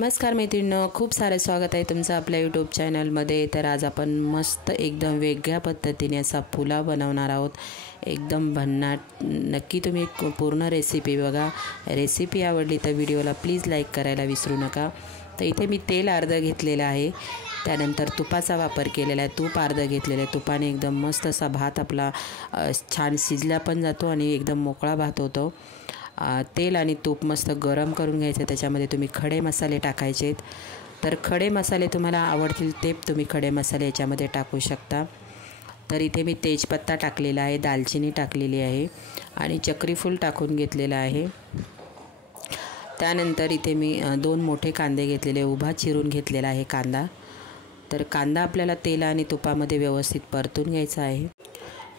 नमस्कार मैत्रिणींनो, खूप सारं स्वागत आहे तुमचं आपल्या यूट्यूब चॅनलमध्ये। तर आज आपण मस्त एकदम वेगळ्या पद्धतीने असा पुलाव बनवणार आहोत, एकदम भन्नाट। नक्की तुम्ही पूर्ण रेसिपी बघा। रेसिपी आवडली तर व्हिडिओला प्लीज लाईक करायला विसरू नका। तर इथे मी तेल अर्ध घेतलेलं आहे, त्यानंतर तुपाचा वापर केलेला आहे। तूप अर्ध घेतलेलं आहे। तुपाने एकदम मस्त असा भात आपला छान शिजला पण जातो आणि एकदम मोकळा भात होतो। तेल आणि तूप मस्त गरम करून घ्यायचं। त्याच्यामध्ये तुम्ही खडे मसाले टाकायचे। तर खडे मसाले तुम्हाला आवडतील ते तुम्ही खडे मसाले याच्यामध्ये टाकू शकता। तर इथे मी तेजपत्ता टाकलेला आहे, दालचिनी टाकलेली आहे आणि चक्रीफूल टाकून घेतलेला आहे। त्यानंतर इथे मी 2 मोठे कांदे घेतलेले, उभा चिरून घेतलेला आहे कांदा। तर कांदा आपल्याला तेल आणि तुपामध्ये व्यवस्थित परतून घ्यायचा आहे।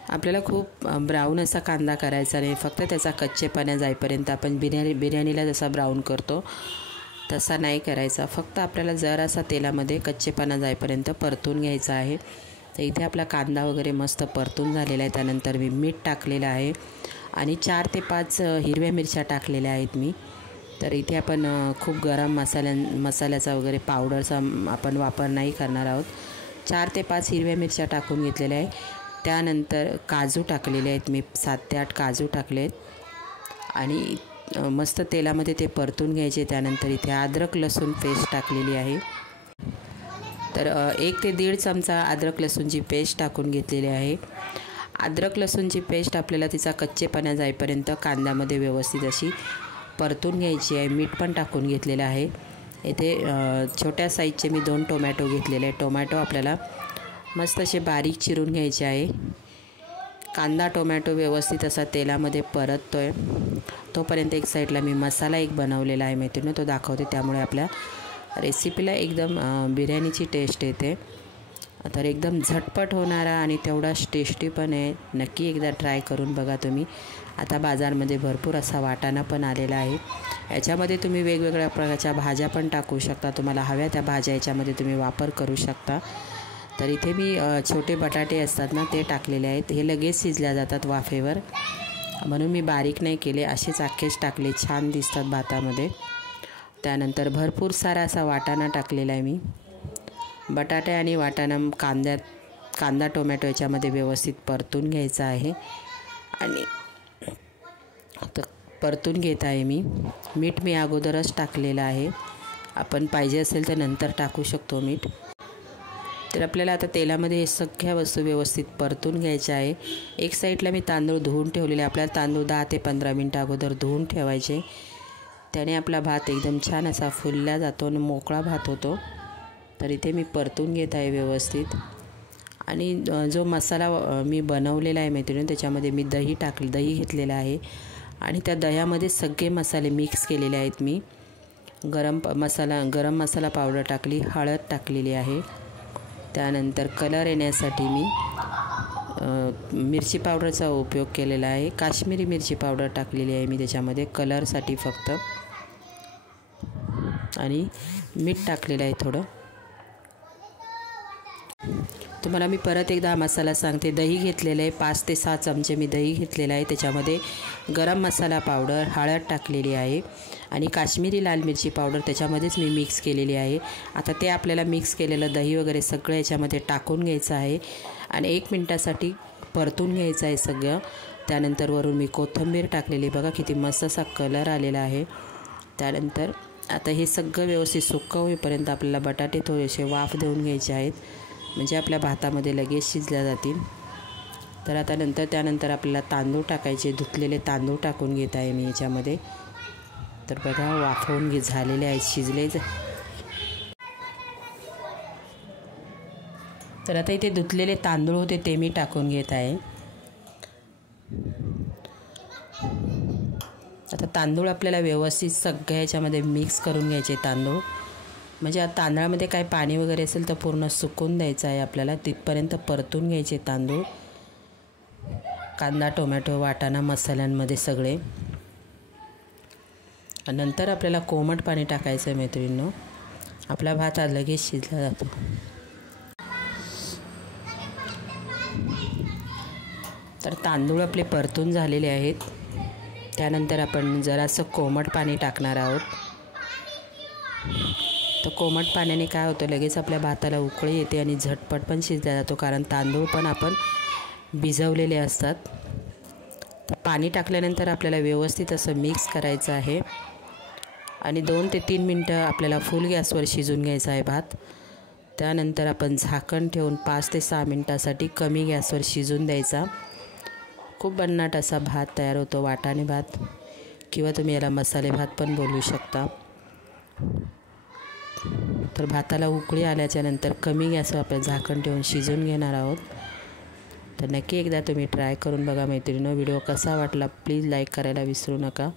आपल्याला खूप ब्राऊन असा कांदा करायचा नाही, फक्त त्याचा कच्चेपणा जाईपर्यंत। आपण बिर्याणीला जसा ब्राऊन करतो तसा नाही करायचा, फक्त आपल्याला जरासा तेलामध्ये कच्चेपणा जाईपर्यंत परतून घ्यायचा आहे। तर इथे आपला कांदा वगैरे मस्त परतून झालेला आहे। त्यानंतर मी मीठ टाकलेलं आहे आणि 4 ते 5 हिरव्या मिरच्या टाकलेल्या आहेत मी। तर इथे आपण खूप गरम मसाल्याचा वगैरे पावडरचा आपण वापर नाही करणार आहोत। 4 ते 5 हिरव्या मिरच्या टाकून घेतलेल्या आहे। त्यानंतर काजू टाकलेले आहेत मी, 7 ते 8 काजू टाकलेत आणि मस्त तेलामध्ये ते परतून घ्यायचे। त्यानंतर इथे अद्रक लसूण पेस्ट टाकलेली आहे। तर 1 ते 1.5 चमचा अद्रक लसूणची पेस्ट टाकून घेतलेली आहे। अद्रक लसूणची पेस्ट आपल्याला तिचा कच्चेपणा जाईपर्यंत कांद्यामध्ये व्यवस्थित अशी परतून घ्यायची आहे। मीठ पण टाकून घेतलेलं आहे। इथे छोट्या साईजचे मी 2 टोमॅटो घेतलेले आहे। टोमॅटो आपल्याला मस्त असे बारीक चिरून घ्यायचे आहे। कांदा टोमॅटो व्यवस्थित असा तेलामध्ये परततोय तोपर्यंत एक साईडला मी मसाला बनवलेला आहे मैत्रिणी, तो दाखवते। त्यामुळे आपल्या रेसिपीला एकदम बिर्याणीची टेस्ट येते। तर एकदम झटपट होणारा आणि तेवढाच टेस्टी पण आहे। नक्की एकदा ट्राय करून बघा तुम्ही। आता बाजारमध्ये भरपूर असा वाटाणा पण आलेला आहे। याच्यामध्ये तुम्ही वेगवेगळ्या प्रकारच्या भाज्या पण टाकू शकता, तुम्हाला हव्या त्या भाज्या याच्यामध्ये तुम्ही वापर करू शकता। तर इथे मी छोटे बटाटे असतात ना, ते टाकलेले आहेत। हे लगेच शिजल्या जातात वाफेवर, म्हणून मी बारीक नाही केले, असेच अख्खेच टाकले, छान दिसतात भातामध्ये। त्यानंतर भरपूर सारा असा वाटाणा टाकलेला आहे मी। बटाटे आणि वाटाणा कांदा टोमॅटो याच्यामध्ये व्यवस्थित परतून घ्यायचा आहे आणि परतून घेत आहे मी। मीठ मी अगोदरच टाकलेलं आहे, आपण पाहिजे असेल तर नंतर टाकू शकतो मीठ। तर आपल्याला आता तेलामध्ये हे सगळ्या वस्तू व्यवस्थित परतून घ्यायच्या आहे। एक साईडला मी तांदूळ धुवून ठेवलेले, आपल्याला तांदूळ 10 ते 15 मिनटं अगोदर धुवून ठेवायचे। त्याने आपला भात एकदम छान असा फुलला जातो आणि मोकळा भात होतो। तर इथे मी परतून घेत आहे व्यवस्थित आणि जो मसाला मी बनवलेला आहे मैत्रिणी, त्याच्यामध्ये मी दही घेतलेलं आहे आणि त्या दह्यामध्ये सगळे मसाले मिक्स केलेले आहेत मी। गरम मसाला पावडर टाकली, हळद टाकलेली आहे। त्यानंतर कलर येण्यासाठी मी मिरची पावडरचा उपयोग केलेला आहे। काश्मीरी मिरची पावडर टाकलेली आहे मी त्याच्यामध्ये कलरसाठी फक्त, आणि मीठ टाकलेलं आहे थोडं। तुम्हाला मी परत एकदा मसाला सांगते। दही घेतलेलं आहे, 5 ते 6 चमचे मी दही घेतलेलं आहे। त्याच्यामध्ये गरम मसाला पावडर, हळद टाकलेली आहे आणि काश्मीरी लाल मिरची पावडर त्याच्यामध्येच मी मिक्स केलेली आहे। आता ते आपल्याला मिक्स केलेलं दही वगैरे सगळं याच्यामध्ये टाकून घ्यायचं आहे आणि 1 मिनटासाठी परतून घ्यायचं आहे सगळं। त्यानंतर वरून मी कोथिंबीर टाकलेली, बघा किती मस्त असा कलर आलेला आहे। त्यानंतर आता हे सगळं व्यवस्थित सुक्कं होईपर्यंत आपल्याला बटाटे थोडेसे वाफ देऊन घ्यायचे आहेत, म्हणजे आपल्या भातामध्ये लगेच शिजल्या जातील। तर आता त्यानंतर आपल्याला तांदूळ टाकायचे, धुतलेले तांदूळ टाकून घेत आहे मी याच्यामध्ये। तर बघा वाफवून झालेले आहेत, शिजले। तर आता इथे धुतलेले तांदूळ होते ते मी टाकून घेत आहे। आता तांदूळ आपल्याला व्यवस्थित सगळ्या याच्यामध्ये मिक्स करून घ्यायचे तांदूळ, म्हणजे तांदळामध्ये काय पाणी वगैरे असेल तर पूर्ण सुकून द्यायचं आहे आपल्याला, तिथपर्यंत परतून घ्यायचे तांदूळ। कांदा टोमॅटो वाटाणा मसाल्यांमध्ये सगळे। नंतर आपल्याला कोमट पाणी टाकायचं आहे मैत्रिणींनो, आपला भात लगेच शिजला जातो। तर तांदूळ आपले परतून झालेले आहेत। त्यानंतर आपण जरासं कोमट पाणी टाकणार आहोत। तर कोमट पाण्याने काय होतं, लगेच आपल्या भाताला उकळी येते आणि झटपट पण शिजला जातो, कारण तांदूळ पण आपण भिजवलेले असतात. तर पाणी टाकल्यानंतर आपल्याला व्यवस्थित असं मिक्स करायचं आहे आणि 2 ते 3 मिनटं आपल्याला फुल गॅसवर शिजून घ्यायचा आहे भात. त्यानंतर आपण झाकण ठेवून 5 ते 6 मिनटासाठी कमी गॅसवर शिजून द्यायचा. खूप भन्नाट असा भात तयार होतो, वाटाणे भात, किंवा तुम्ही याला मसाले भात पण बोलू शकता. तर भाताला उकळी आल्याच्यानंतर कमी गॅसवर आपण झाकण ठेवून शिजून घेणार आहोत. तर नक्की एकदा तुम्ही ट्राय करून बघा मैत्रिणींनो. व्हिडिओ कसा वाटला प्लीज लाईक करायला विसरू नका.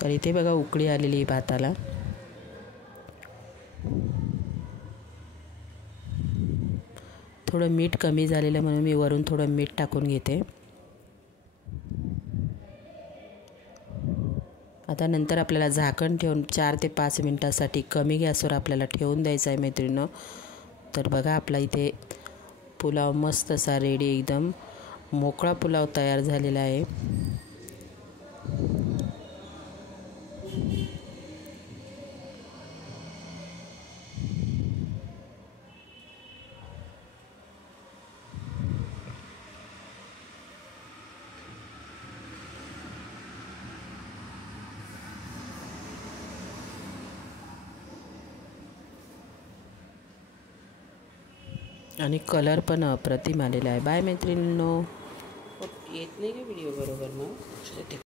तर इथे बघा उकळी आलेली भाताला. थोडं मीठ कमी झालेलं म्हणून मी वरून थोडं मीठ टाकून घेते. आता नंतर आपल्याला झाकण ठेवून 4 ते 5 मिनटासाठी कमी गॅसवर आपल्याला ठेवून द्यायचं आहे मैत्रिणींनो. तर बघा आपला इथे पुलाव मस्त असा रेडी, एकदम मोकळा पुलाव तयार झालेला आहे. आणि कलर पण अप्रतिम आलेला आहे. बाय मैत्रिणींनो. येत नाही का व्हिडिओ बरोबर मग?